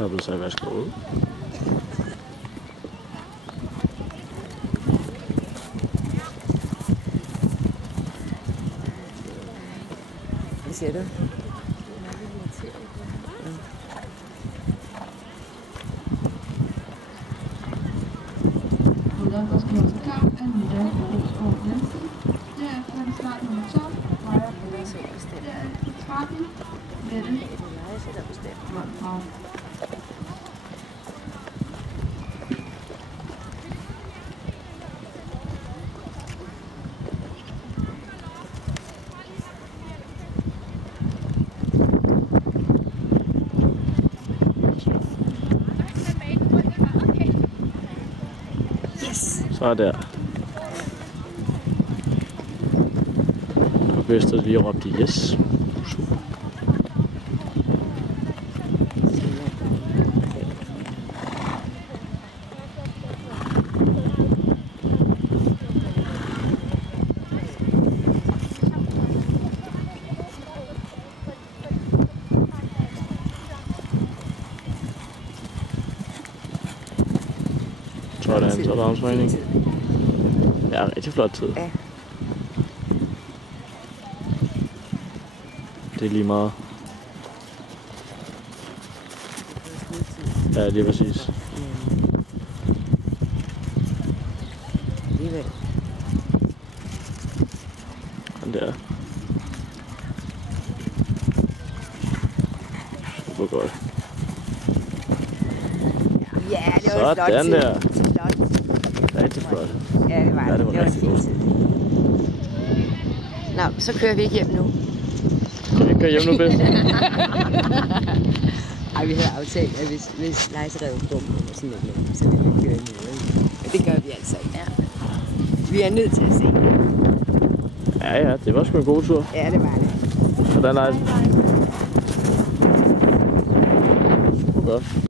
Der er blevet sagt, hvad skal ud. Hvad siger du? Der skal man så klar af Nida Rosgaard Jensen. Derefter er det start nummer 12, Maja Bøger. Derefter 13, Mette Mondrag. Så der. Og Vester lige råbte yes. Super. Sådan, så er der afsmagning. Ja, rigtig flot tid. Ja. Det er lige meget. Ja, lige præcis. Alligevel. Den der. Super godt. Ja, det var flot. Sådan der. Flot. Rigtig flot. Ja, det var Ja, det. det var Det var en rigtig fin godt. tid. Nå, så kører vi ikke hjem nu. Kan vi ikke køre hjem nu, bedst? Ej, vi havde aftalt, at hvis Leise rev bomben eller sådan noget, så ville vi køre nu. Men det gør vi altså ikke. Ja. Vi er nødt til at se. Ja, det var sgu en god tur. Ja, det var det. Hvordan er det? Super godt.